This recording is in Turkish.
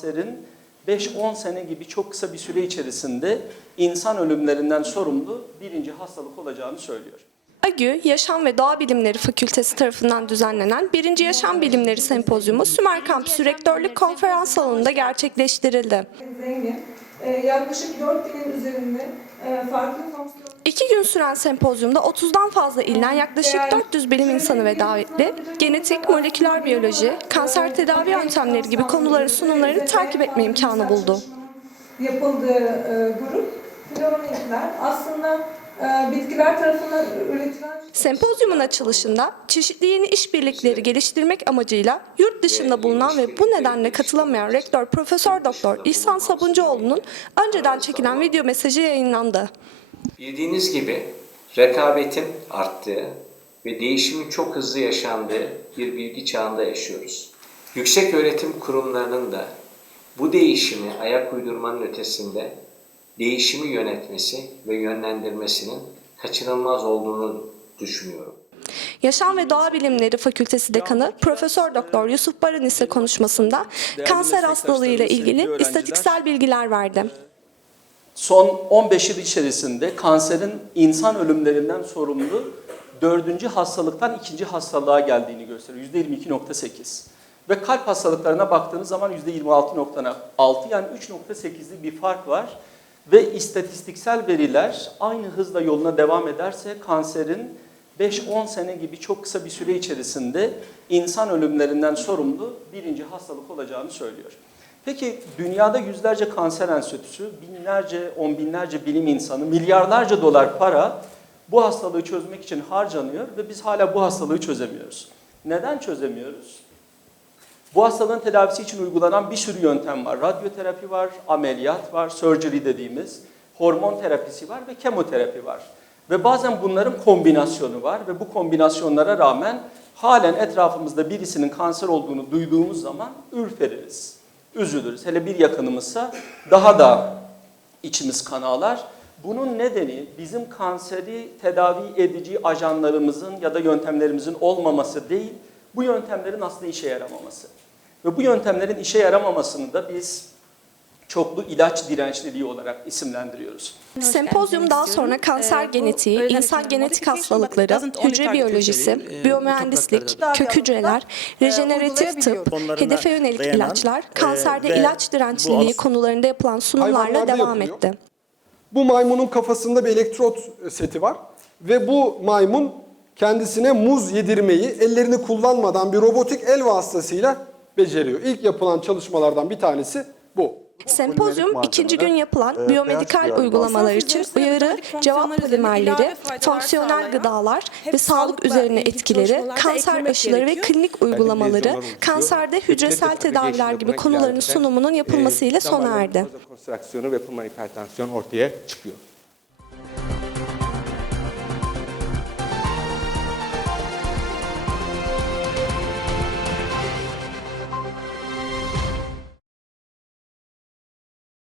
kanserin 5-10 sene gibi çok kısa bir süre içerisinde insan ölümlerinden sorumlu birinci hastalık olacağını söylüyor. AGÜ, Yaşam ve Doğa Bilimleri Fakültesi tarafından düzenlenen 1. Yaşam Bilimleri Sempozyumu Sümer Kampüsü Rektörlük Konferans Salonu'nda gerçekleştirildi. zengin. Ee, yaklaşık 4 dilin üzerinde e, farklı fonksiyon İki gün süren sempozyumda 30'dan fazla ilden yaklaşık 400 bilim insanı ve davetli, genetik, moleküler biyoloji, kanser tedavi yöntemleri gibi konuların sunumlarını takip etme imkanı buldu. yapıldığı e, grup flavonoidler aslında e, bitkiler tarafından üretilen Sempozyumun açılışında çeşitli yeni işbirlikleri geliştirmek amacıyla yurt dışında bulunan ve bu nedenle katılamayan Rektör Profesör Doktor İhsan Sabuncuoğlu'nun önceden çekilen video mesajı yayınlandı. Bildiğiniz gibi rekabetin arttığı ve değişimin çok hızlı yaşandığı bir bilgi çağında yaşıyoruz. Yüksek öğretim kurumlarının da bu değişimi ayak uydurmanın ötesinde değişimi yönetmesi ve yönlendirmesinin kaçınılmaz olduğunu düşünüyorum. Yaşam ve Doğa Bilimleri Fakültesi Dekanı Profesör Doktor Yusuf Baran ise konuşmasında kanser hastalığıyla ilgili istatistiksel bilgiler verdi. Son 15 yıl içerisinde kanserin insan ölümlerinden sorumlu dördüncü hastalıktan ikinci hastalığa geldiğini gösteriyor. %22.8. Ve kalp hastalıklarına baktığınız zaman %26.6 yani 3.8'lik bir fark var. Ve istatistiksel veriler aynı hızla yoluna devam ederse kanserin 5-10 sene gibi çok kısa bir süre içerisinde insan ölümlerinden sorumlu birinci hastalık olacağını söylüyor. Peki dünyada yüzlerce kanser enstitüsü, binlerce, on binlerce bilim insanı, milyarlarca dolar para bu hastalığı çözmek için harcanıyor ve biz hala bu hastalığı çözemiyoruz. Neden çözemiyoruz? Bu hastalığın tedavisi için uygulanan bir sürü yöntem var. Radyoterapi var, ameliyat var, surgery dediğimiz, hormon terapisi var ve kemoterapi var. Ve bazen bunların kombinasyonu var ve bu kombinasyonlara rağmen halen etrafımızda birisinin kanser olduğunu duyduğumuz zaman ürpeririz, üzülürüz. Hele bir yakınımızsa daha da içimiz kan ağlar. Bunun nedeni bizim kanseri tedavi edici ajanlarımızın ya da yöntemlerimizin olmaması değil, bu yöntemlerin aslında işe yaramaması. Ve bu yöntemlerin işe yaramamasını da biz çoklu ilaç dirençliliği olarak isimlendiriyoruz. Sempozyum daha sonra kanser genetiği, insan genetik hastalıkları, hücre biyolojisi, biyomühendislik, kök hücreler, rejeneratif tıp, hedefe yönelik ilaçlar, kanserde ilaç dirençliliği konularında yapılan sunumlarla devam etti. Bu maymunun kafasında bir elektrot seti var ve bu maymun kendisine muz yedirmeyi ellerini kullanmadan bir robotik el vasıtasıyla beceriyor. İlk yapılan çalışmalardan bir tanesi bu. Sempozyum ikinci gün yapılan biyomedikal uygulamalar için uyarı, cevap polimerleri, fonksiyonel gıdalar ve sağlık üzerine etkileri, kanser aşıları ve klinik uygulamaları, kanserde hücresel tedaviler gibi konuların sunumunun yapılmasıyla sona erdi. Ve pulmoner hipertansiyon ortaya çıkıyor.